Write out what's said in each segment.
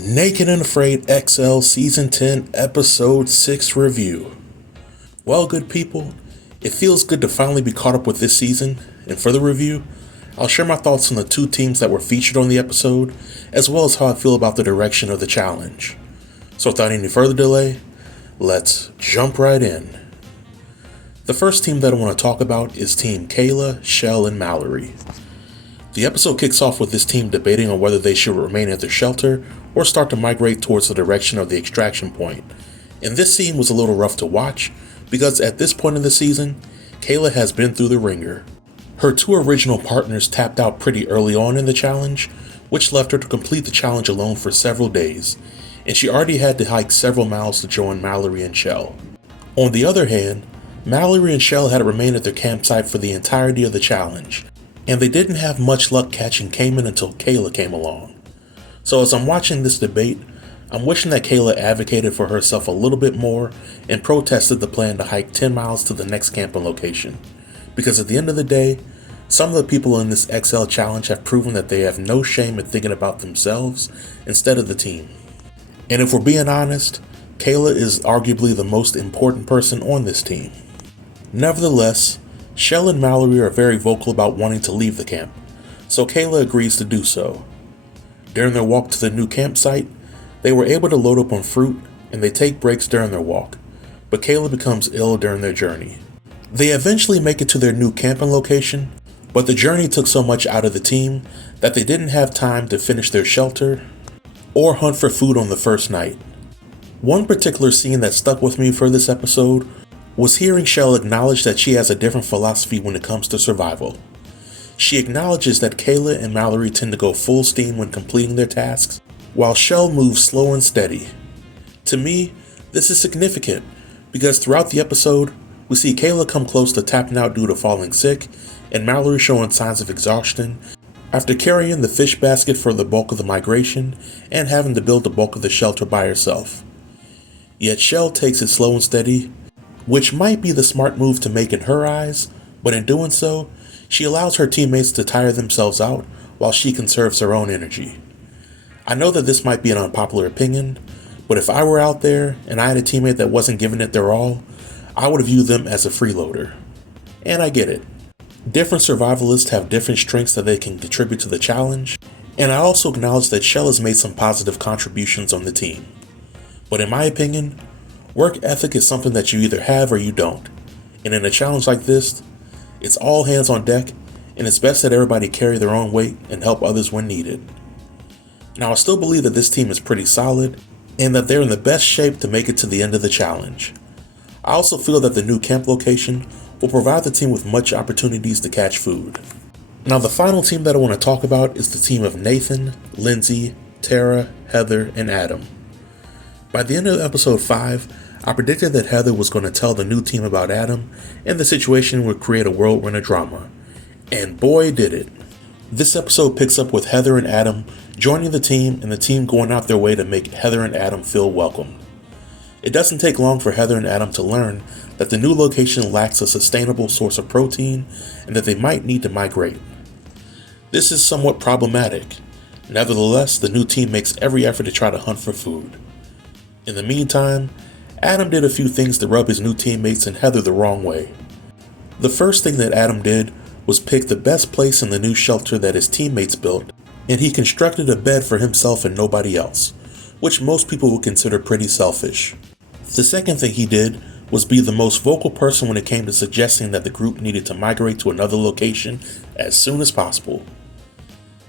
Naked and Afraid XL Season 10 Episode 6 Review. Well, good people, it feels good to finally be caught up with this season, and for the review, I'll share my thoughts on the two teams that were featured on the episode, as well as how I feel about the direction of the challenge. So without any further delay, let's jump right in. The first team that I want to talk about is Team Kayla, Shell, and Mallory. The episode kicks off with this team debating on whether they should remain at their shelter or start to migrate towards the direction of the extraction point. And this scene was a little rough to watch because at this point in the season, Kayla has been through the ringer. Her two original partners tapped out pretty early on in the challenge, which left her to complete the challenge alone for several days, and she already had to hike several miles to join Mallory and Shell. On the other hand, Mallory and Shell had to remain at their campsite for the entirety of the challenge, and they didn't have much luck catching Cayman until Kayla came along. So as I'm watching this debate, I'm wishing that Kayla advocated for herself a little bit more and protested the plan to hike 10 miles to the next camping location. Because at the end of the day, some of the people in this XL challenge have proven that they have no shame in thinking about themselves instead of the team. And if we're being honest, Kayla is arguably the most important person on this team. Nevertheless, Shell and Mallory are very vocal about wanting to leave the camp, so Kayla agrees to do so. During their walk to the new campsite, they were able to load up on fruit and they take breaks during their walk, but Kayla becomes ill during their journey. They eventually make it to their new camping location, but the journey took so much out of the team that they didn't have time to finish their shelter or hunt for food on the first night. One particular scene that stuck with me for this episode was hearing Shell acknowledge that she has a different philosophy when it comes to survival. She acknowledges that Kayla and Mallory tend to go full steam when completing their tasks, while Shell moves slow and steady. To me, this is significant, because throughout the episode, we see Kayla come close to tapping out due to falling sick, and Mallory showing signs of exhaustion after carrying the fish basket for the bulk of the migration and having to build the bulk of the shelter by herself. Yet Shell takes it slow and steady, which might be the smart move to make in her eyes, but in doing so, she allows her teammates to tire themselves out while she conserves her own energy. I know that this might be an unpopular opinion, but if I were out there and I had a teammate that wasn't giving it their all, I would view them as a freeloader. And I get it. Different survivalists have different strengths that they can contribute to the challenge, and I also acknowledge that Shell has made some positive contributions on the team. But in my opinion, work ethic is something that you either have or you don't, and in a challenge like this, it's all hands on deck, and it's best that everybody carry their own weight and help others when needed. Now, I still believe that this team is pretty solid, and that they're in the best shape to make it to the end of the challenge. I also feel that the new camp location will provide the team with much opportunities to catch food. Now, the final team that I want to talk about is the team of Nathan, Lindsay, Tara, Heather, and Adam. By the end of episode 5, I predicted that Heather was going to tell the new team about Adam, and the situation would create a whirlwind of drama. And boy, did it. This episode picks up with Heather and Adam joining the team, and the team going out their way to make Heather and Adam feel welcomed. It doesn't take long for Heather and Adam to learn that the new location lacks a sustainable source of protein, and that they might need to migrate. This is somewhat problematic. Nevertheless, the new team makes every effort to try to hunt for food. In the meantime, Adam did a few things to rub his new teammates and Heather the wrong way. The first thing that Adam did was pick the best place in the new shelter that his teammates built, and he constructed a bed for himself and nobody else, which most people would consider pretty selfish. The second thing he did was be the most vocal person when it came to suggesting that the group needed to migrate to another location as soon as possible.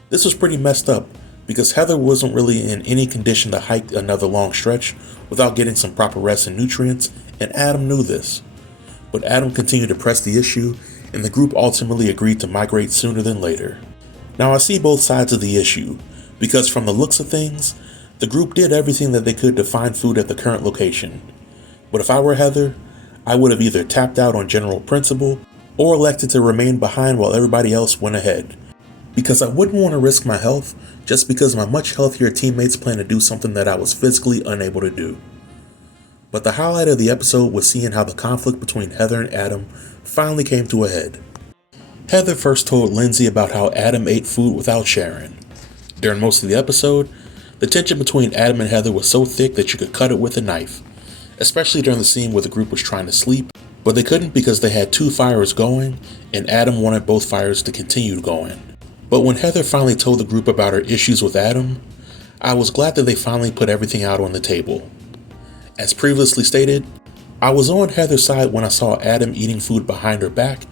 This was pretty messed up, because Heather wasn't really in any condition to hike another long stretch without getting some proper rest and nutrients, and Adam knew this. But Adam continued to press the issue, and the group ultimately agreed to migrate sooner than later. Now, I see both sides of the issue, because from the looks of things, the group did everything that they could to find food at the current location. But if I were Heather, I would have either tapped out on general principle or elected to remain behind while everybody else went ahead, because I wouldn't want to risk my health just because my much healthier teammates plan to do something that I was physically unable to do. But the highlight of the episode was seeing how the conflict between Heather and Adam finally came to a head. Heather first told Lindsay about how Adam ate food without sharing. During most of the episode, The tension between Adam and Heather was so thick that you could cut it with a knife, especially during the scene where the group was trying to sleep, but they couldn't because they had two fires going, and Adam wanted both fires to continue going. But when Heather finally told the group about her issues with Adam, I was glad that they finally put everything out on the table. As previously stated, I was on Heather's side when I saw Adam eating food behind her back,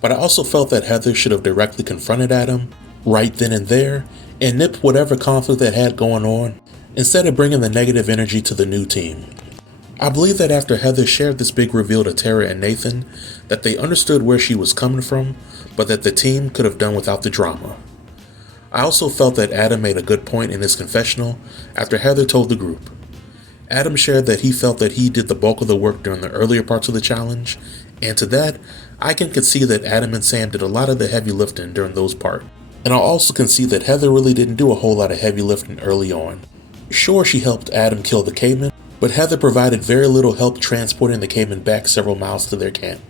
but I also felt that Heather should have directly confronted Adam right then and there and nipped whatever conflict they had going on instead of bringing the negative energy to the new team. I believe that after Heather shared this big reveal to Tara and Nathan, that they understood where she was coming from, but that the team could have done without the drama. I also felt that Adam made a good point in his confessional after Heather told the group. Adam shared that he felt that he did the bulk of the work during the earlier parts of the challenge, and to that, I can concede that Adam and Sam did a lot of the heavy lifting during those parts. And I'll also concede that Heather really didn't do a whole lot of heavy lifting early on. Sure, she helped Adam kill the caveman, but Heather provided very little help transporting the caveman back several miles to their camp.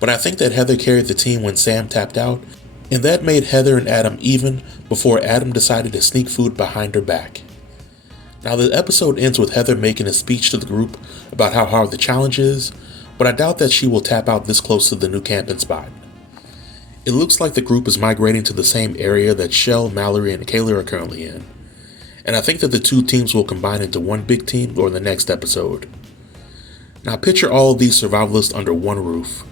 But I think that Heather carried the team when Sam tapped out, and that made Heather and Adam even before Adam decided to sneak food behind her back. Now the episode ends with Heather making a speech to the group about how hard the challenge is, but I doubt that she will tap out this close to the new camping spot. It looks like the group is migrating to the same area that Shell, Mallory, and Kayla are currently in, and I think that the two teams will combine into one big team or the next episode. Now picture all of these survivalists under one roof.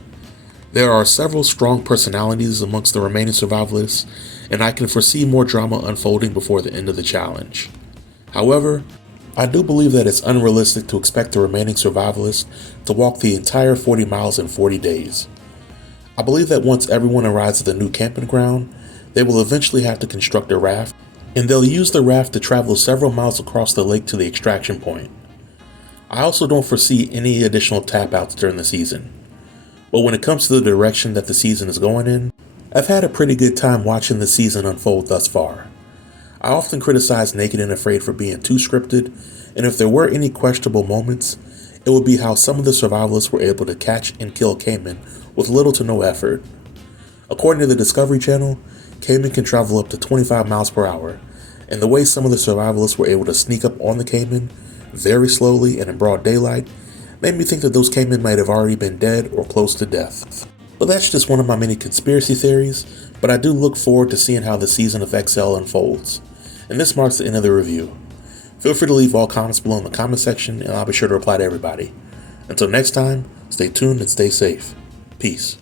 There are several strong personalities amongst the remaining survivalists, and I can foresee more drama unfolding before the end of the challenge. However, I do believe that it's unrealistic to expect the remaining survivalists to walk the entire 40 miles in 40 days. I believe that once everyone arrives at the new camping ground, they will eventually have to construct a raft, and they'll use the raft to travel several miles across the lake to the extraction point. I also don't foresee any additional tap-outs during the season. But when it comes to the direction that the season is going in, I've had a pretty good time watching the season unfold thus far. I often criticize Naked and Afraid for being too scripted, and if there were any questionable moments, it would be how some of the survivalists were able to catch and kill Cayman with little to no effort. According to the Discovery Channel, Cayman can travel up to 25 miles per hour, and the way some of the survivalists were able to sneak up on the Cayman very slowly and in broad daylight made me think that those Cayman might have already been dead or close to death. But that's just one of my many conspiracy theories, but I do look forward to seeing how the season of XL unfolds. And this marks the end of the review. Feel free to leave all comments below in the comment section, and I'll be sure to reply to everybody. Until next time, stay tuned and stay safe. Peace.